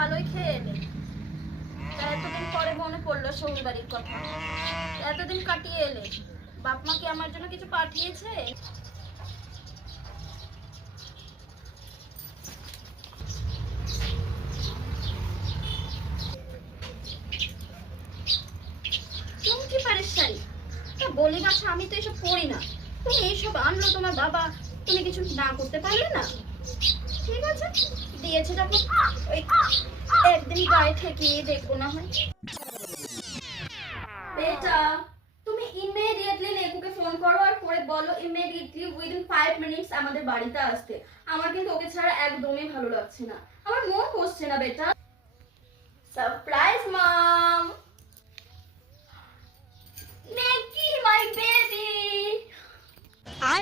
ভালোই খেয়ে এলে। এতদিন পরে মনে পড়লো শ্বশুর বাড়ির কথা। এতদিন কাটিয়ে এলে, বাপ মা কি আমার জন্য কিছু পাঠিয়েছে? তুমি কি পারেশানি? তা বলি বাছা, আমি তো এসব করি না। তুমি এইসব আনলো তোমার বাবা, তুমি কিছু না করতে পারলে না? ঠিক আছে, দিয়েছে যখন ওই একদিন গায়ে ঠেকিয়ে দেখবো না হয়। বেটা, তুমি ইমিডিয়েটলি নেকুকে ফোন করো আর করে বলো ইমিডিয়েটলি উইদিন 5 মিনিটস আমাদের বাড়িতে আসতে। আমার কিন্তু ওকে ছাড়া একদমই ভালো লাগছে না, আমার মন বসছে না বেটা। সারপ্রাইজ মম, নেকি মাই বেবি।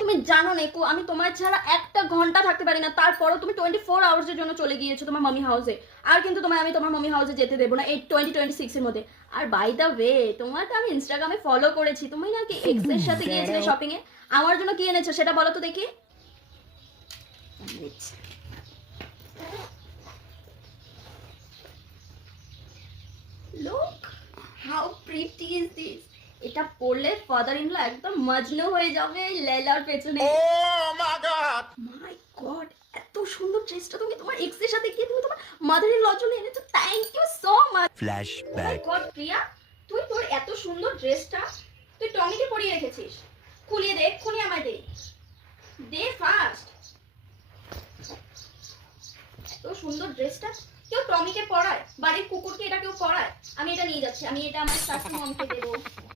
তুমি জানো নেকু, আমি তোমার ছাড়া একটা ঘন্টা থাকতে পারি না, তারপরও তুমি 24 আওয়ার্সের জন্য চলে গিয়েছো তোমার মামি হাউসে। আর কিন্তু তোমায় আমি তোমার মামি হাউসে যেতে দেবো না এই 2026 এর মধ্যে। আর বাই দ্য ওয়ে, তোমাকে আমি ইনস্টাগ্রামে ফলো করেছি, তুমি নাকি এক্স এর সাথে গিয়েছিলে শপিং এ। আমার জন্য কি এনেছো সেটা বলো তো দেখি। Look how pretty is this. এটা পরলে ফাদার ইন ল একদম মজনু হয়ে যাবে লেলার পেছনে। মাই গড, এত সুন্দর ড্রেসটা তুমি তোমার এক্স এর সাথে গিয়ে তুমি তোমার মাদার ইন ল জন্য এনেছো। Thank you so much. Flashback. গড প্রিয়া, তুই তোর এত সুন্দর ড্রেসটা তুই টমিকে পরিয়ে রেখেছিস? খুলিয়ে দে, এক্ষুনি আমায় দে, দে ফাস্ট। এত সুন্দর ড্রেসটা কেউ টমিকে পরায়? বাড়ির কুকুরকে এটা কেউ পরায়? আমি এটা নিয়ে যাচ্ছি, আমি এটা আমার শাশুড়ি মমকে দেবো।